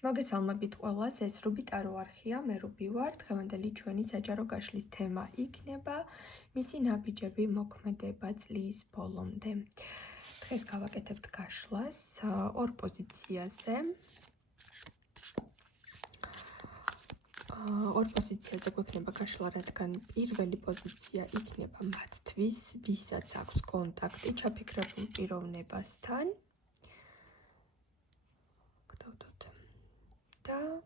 მოგესალმებით ყველას, ეს რუბი ტარო არხია, მე რუბი ვარ. დღევანდელი ჩვენი საჯარო გაშლის თემა იქნება მისი ნაბიჯები მოქმედება წლის ბოლომდე. დღეს გავაკეთებთ გაშლას ორ პოზიციაზე. გვექნება გაშლა, რადგან პირველი პოზიცია იქნება მათთვის, ვისაც აქვს კონტაქტი ჩაფიქრებულ პიროვნებასთან. და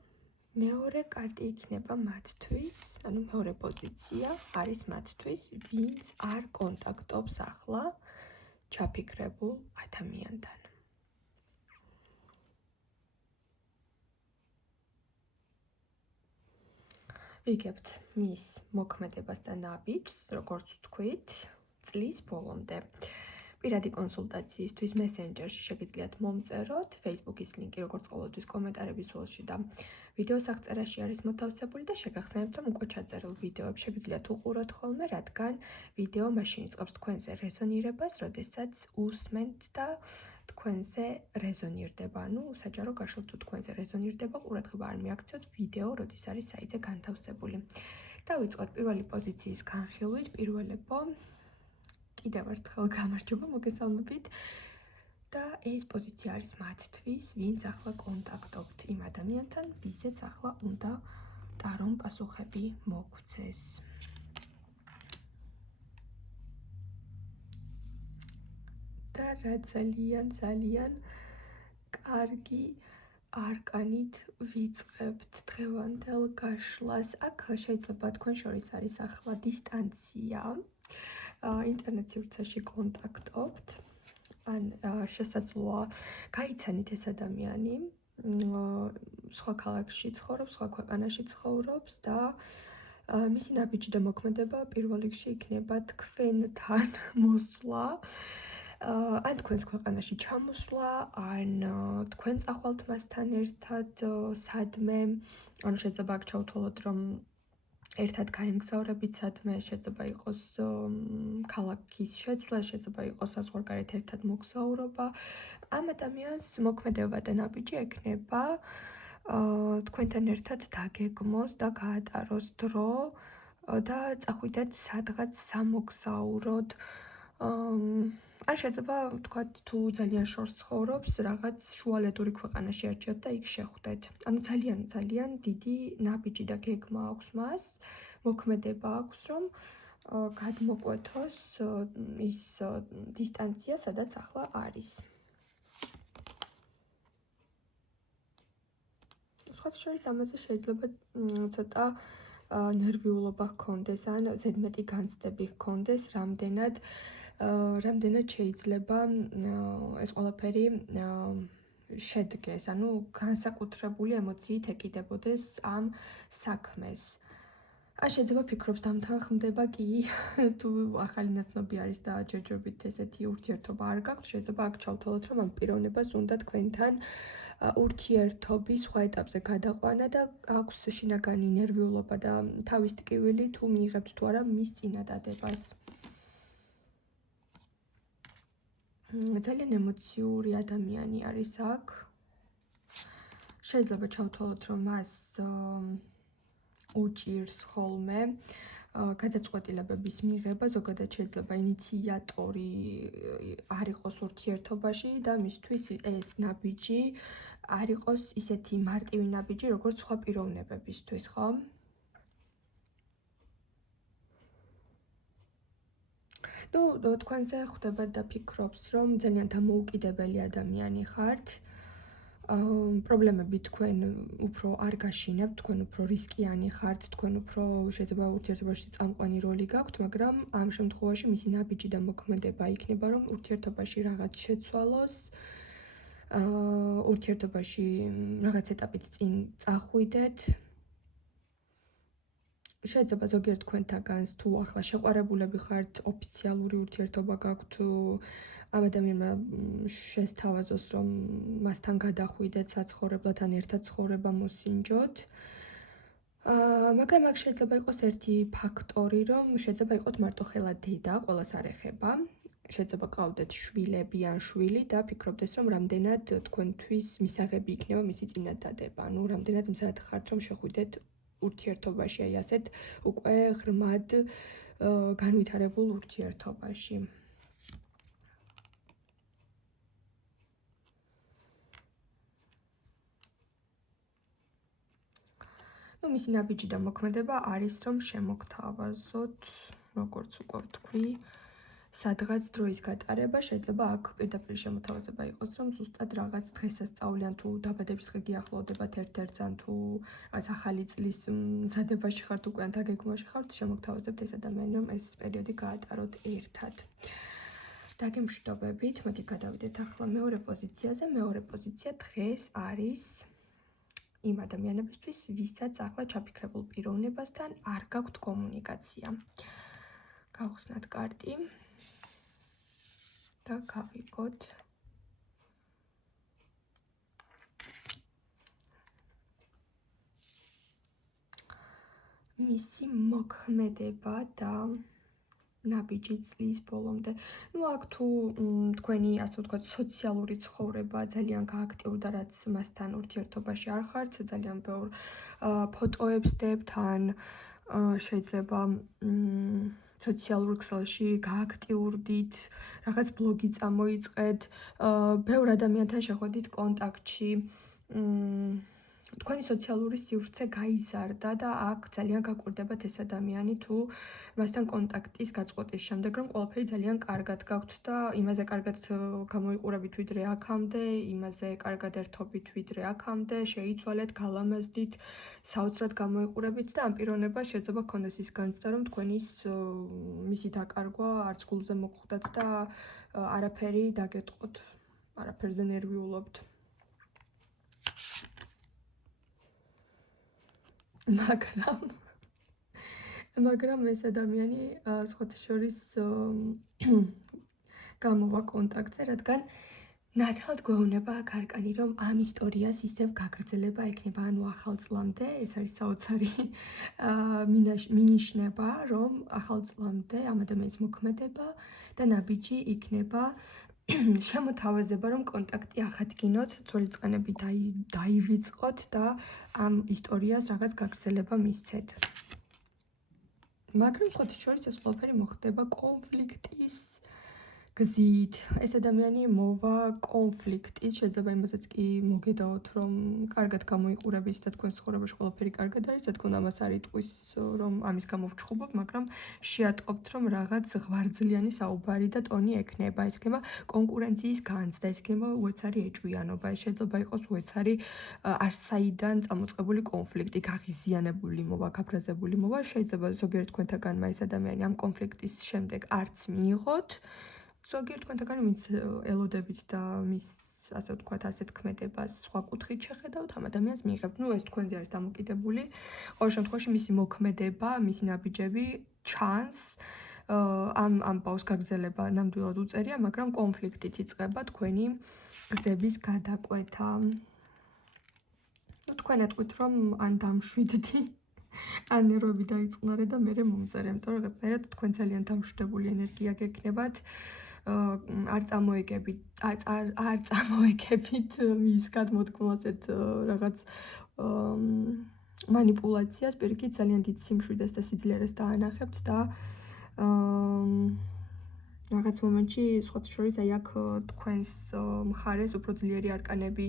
მეორე კარტი იქნება მათთვის, ანუ მეორე პოზიცია არის მათთვის, ვინც არ კონტაქტობს ახლა ჩაფიქრებულ ადამიანთან. ვიგებთ მის მოქმედებას და ნაბიჯს, როგორც ვთქვით, წლის ბოლომდე. პირადი კონსულტაციისთვის მესენჯერში შეგიძლიათ მომწეროთ, Facebook-ის ლინკი როგორც ყოველთვის კომენტარების ველში და ვიდეოს აღწერაში არის მოთავსებული და შეგახსენებთ, რომ უკვე ჩაწერილ ვიდეოებს შეგიძლიათ უყუროთ ხოლმე, რადგან ვიდეო მაშინ იწყებს თქვენზე რეზონირებას, როდესაც უსმენთ და თქვენზე რეზონირდება, ანუ საჯარო გაშლა თუ თქვენზე რეზონირდება, ყურადღება არ მიაქციოთ ვიდეო, როდის არის საიტზე განთავსებული. დავიწყოთ პირველი პოზიციის განხილვით, პირველებო. კიდევ ერთხელ გამარჯობა, მოგესალმებით. და ეს პოზიცია არის მათთვის, ვინც ახლა კონტაქტობთ იმ ადამიანთან, ვისაც ახლა უნდა ტარომ პასუხები მოგცეს. და რა ძალიან კარგი არკანით ვიწყებთ დღევანდელ გაშლას. აქ შეიძლება თქვენ შორის არის ახლა დისტანცია. ინტერნეტ სივრცეში კონტაქტობთ, ან შესაძლოა გაიცანით ეს ადამიანი, სხვა ქალაქში ცხოვრობს, სხვა ქვეყანაში ცხოვრობს და მისი ნაბიჯი და მოქმედება პირველ რიგში იქნება თქვენთან მოსვლა, ან თქვენს ქვეყანაში ჩამოსვლა, ან თქვენ წახვალთ მასთან ერთად სადმე, ანუ შეიძლება აქ ჩავთვალოთ, რომ ერთად გაემგზავრებით სადმე, შეიძლება იყოს ქალაქის შეცვლა, შეიძლება იყოს საზღვარგარეთ ერთად მოგზაურობა. ამ ადამიანს მოქმედება და ნაბიჯი ექნება თქვენთან ერთად დაგეგმოს და გაატაროს დრო და წახვიდეთ სადღაც სამოგზაუროდ. ან შეიძლება ვთქვათ, თუ ძალიან შორს ცხოვრობს, რაღაც შუალედური ქვეყანაში არჩიოთ და იქ შეხვდეთ. ანუ ძალიან დიდი ნაბიჯი და გეგმა აქვს მას, მოქმედება აქვს, რომ გადმოკვეთოს ის დისტანცია, სადაც ახლა არის. სხვათა შორის ამაზე შეიძლება ცოტა ნერვიულობა ჰქონდეს, ან ზედმეტი განცდები ჰქონდეს, რამდენად შეიძლება ეს ყველაფერი შედგეს, ანუ განსაკუთრებული ემოციით ეკიდებოდეს ამ საქმეს. ან შეიძლება ფიქრობს დამთანხმდება კი, თუ ახალი ნაცნობი არის და ჯერჯერობით ესეთი ურთიერთობა არ გაქვთ, შეიძლება აქ ჩავთვალოთ, რომ ამ პიროვნებას უნდა თქვენთან ურთიერთობის სხვა ეტაპზე გადაყვანა და აქვს შინაგანი ნერვიულობა და თავის ტკივილი თუ მიიღებთ თუ არა მის წინადადებას. ძალიან ემოციური ადამიანი არის აქ. შეიძლება ჩავთვალოთ, რომ მას უჭირს ხოლმე გადაწყვეტილებების მიღება, ზოგადად შეიძლება ინიციატორი არ იყოს ურთიერთობაში და მისთვის ეს ნაბიჯი არ იყოს ისეთი მარტივი ნაბიჯი, როგორც სხვა პიროვნებებისთვის, ხო? თქვენზე ხვდება და ფიქრობს, რომ ძალიან დამოუკიდებელი ადამიანი ხართ. პრობლემები თქვენ უფრო არ გაშინებთ, თქვენ უფრო რისკიანი ხართ, თქვენ უფრო შეიძლება ურთიერთობაში წამყვანი როლი გაქვთ, მაგრამ ამ შემთხვევაში მისი ნაბიჯი და მოქმედება იქნება, რომ ურთიერთობაში რაღაც შეცვალოს, ურთიერთობაში რაღაც ეტაპით წინ წახვიდეთ. შეიძლება ზოგიერთ თქვენთაგანს თუ ახლა შეყვარებულები ხართ, ოფიციალური ურთიერთობა გაქვთ, ამ ადამიანმა შესთავაზოს, რომ მასთან გადახვიდეთ საცხოვრებლად ან ერთად ცხოვრება მოსინჯოთ. მაგრამ აქ შეიძლება იყოს ერთი ფაქტორი, რომ შეიძლება იყოთ მარტოხელა დედა, ყველას არ ეხება. შეიძლება ყავდეთ შვილები ან შვილი და ფიქრობდეს, რომ რამდენად თქვენთვის მისაღები იქნება მისი წინადადება. ანუ რამდენად მზად ხართ, რომ შეხვიდეთ ურთიერთობაში, აი ასეთ უკვე ღრმად განვითარებულ ურთიერთობაში. მისი ნაბიჯი და მოქმედება არის, რომ შემოგთავაზოთ, როგორც უკვე ვთქვი, სადღაც დროის გატარება, შეიძლება აქ პირდაპირ შემოთავაზება იყოს, რომ ზუსტად რაღაც დღესასწაული ან თუ დაბადების დღე გიახლოვდებათ ერთ-ერთს ან თუ რაღაც ახალი წლის მზადებაში ხართ უკვე ან დაგეგმვაში ხართ, შემოგთავაზებთ ეს ადამიანი, რომ ეს პერიოდი გაატაროთ ერთად. დაგემშვიდობებით, მოდი გადავიდეთ ახლა მეორე პოზიციაზე. მეორე პოზიცია დღეს არის იმ ადამიანებისთვის, ვისაც ახლა ჩაფიქრებულ პიროვნებასთან არ გაქვთ კომუნიკაცია. გავხსნათ კარტი და გავიგოთ. მისი მოქმედება და ნაბიჯი წლის ბოლომდე. აქ თუ თქვენი, ასე ვთქვათ, სოციალური ცხოვრება ძალიან გააქტიურდა, რაც მასთან ურთიერთობაში არ ხართ, ძალიან ბევრ ფოტოებს დებთ, ან შეიძლება სოციალურ ქსელში გააქტიურდით, რაღაც ბლოგი წამოიწყეთ, ბევრ ადამიანთან შეხვედით კონტაქტში, თქვენი სოციალური სივრცე გაიზარდა და აქ ძალიან გაკვირდებათ ეს ადამიანი თუ მასთან კონტაქტის გაწყვეტის შემდეგ, რომ ყველაფერი ძალიან კარგად გაქვთ და იმაზე კარგად გამოიყურებით ვიდრე აქამდე, იმაზე კარგად ერთობით ვიდრე აქამდე, შეიცვალეთ, გალამაზდით, საოცრად გამოიყურებით და ამ პიროვნებას შეიძლება გქონდეს ის განცდა, რომ თქვენის მისი დაკარგვა არც გულზე მოგხვდათ და არაფერი დაგეტყოთ, არაფერზე ნერვიულობთ. მაგრამ ეს ადამიანი სხვათა შორის გამოვა კონტაქტზე, რადგან ნათლად გვეუბნება აქ არკანი, რომ ამ ისტორიას ისევ გაგრძელება ექნება, ანუ ახალ წლამდე, ეს არის საოცარი მინიშნება, რომ ახალ წლამდე ამ ადამიანის მოქმედება და ნაბიჯი იქნება შემოთავაზება, რომ კონტაქტი აღადგინოთ, ძველი წყანები დაივიწყოთ და ამ ისტორიას რაღაც გაგრძელება მისცეთ. მაგრამ სხვათა შორის ეს ყველაფერი მოხდება კონფლიქტის გზით. ეს ადამიანი მოვა კონფლიქტით, შეიძლება იმასაც კი მოგედაოთ, რომ კარგად გამოიყურებით და თქვენ ცხოვრებაში ყველაფერი კარგად არის, რა თქმა უნდა, ამას არ იტყვის, რომ ამის გამო ვჩხუბობ, მაგრამ შეატყობთ, რომ რაღაც ღვარძლიანი საუბარი და ტონი ექნება. ეს იქნება კონკურენციის განცდა, ეს იქნება უეცარი ეჭვიანობა, ეს შეიძლება იყოს უეცარი არსაიდან წამოწყებული კონფლიქტი, გაღიზიანებული მოვა, გაფრაზებული მოვა, შეიძლება ზოგიერთ თქვენთაგანმა ეს ადამიანი ამ კონფლიქტის შემდეგ არც მიიღოთ. ზოგიერთ თქვენთაგანი მის ელოდებით და მის, ასე ვთქვათ, ასეთ ქმედებას სხვა კუთხით შეხედავთ, ამ ადამიანს მიიღებთ. ეს თქვენზე არის დამოკიდებული. ყოველ შემთხვევაში მისი მოქმედება, მისი ნაბიჯები ჩანს. ამ ამბავს გაგრძელება ნამდვილად უწერია, მაგრამ კონფლიქტით იწყება თქვენი გზების გადაკვეთა. თქვენ ეტყვით, რომ ან დამშვიდდი, ან ნერვები დაიწყნარე და მერე მომწერე, იმიტომ რომ რაღაცნაირად თქვენ ძალიან დამშვიდებული ენერგია გექნებათ. არ წამოეკებით მის გადმოთქმულს ერთ რაღაც манипуляციას, პირიქით ძალიან დიდ სიმშვიდეს და სიძლიერეს დაანახებთ და რაღაც მომენტში სხვათა შორის აი აქ თქვენს მხარეს უფრო ძლიერი არკანები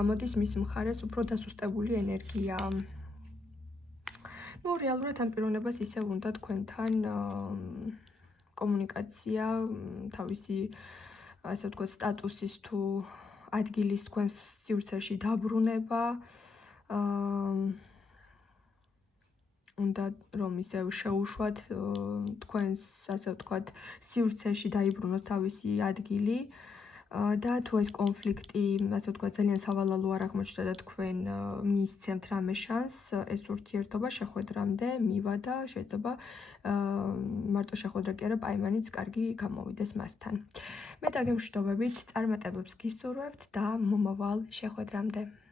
ამოდის, მის მხარეს უფრო დასუსტებული ენერგია. რეალურად ამ პიროვნებას ისევ უნდა თქვენთან კომუნიკაცია, თავისი, ასე ვთქვათ, სტატუსის თუ ადგილის თქვენს სივრცეში დაბრუნება, უნდა რომ ისევ შეუშვათ თქვენს, ასე ვთქვათ, სივრცეში დაიბრუნოს თავისი ადგილი და თუ ეს კონფლიქტი, ასე ვთქვათ, ძალიან სავალალო არ აღმოჩნდა და თქვენ მისცემთ რამე შანსს, ეს ურთიერთობა შეხვედრამდე მივა და შეიძლება მარტო შეხვედრა კი არა, პაიმანიც კარგი გამოვიდეს მასთან. მე დაგემშვიდობებით, წარმატებებს გისურვებთ და მომავალ შეხვედრამდე.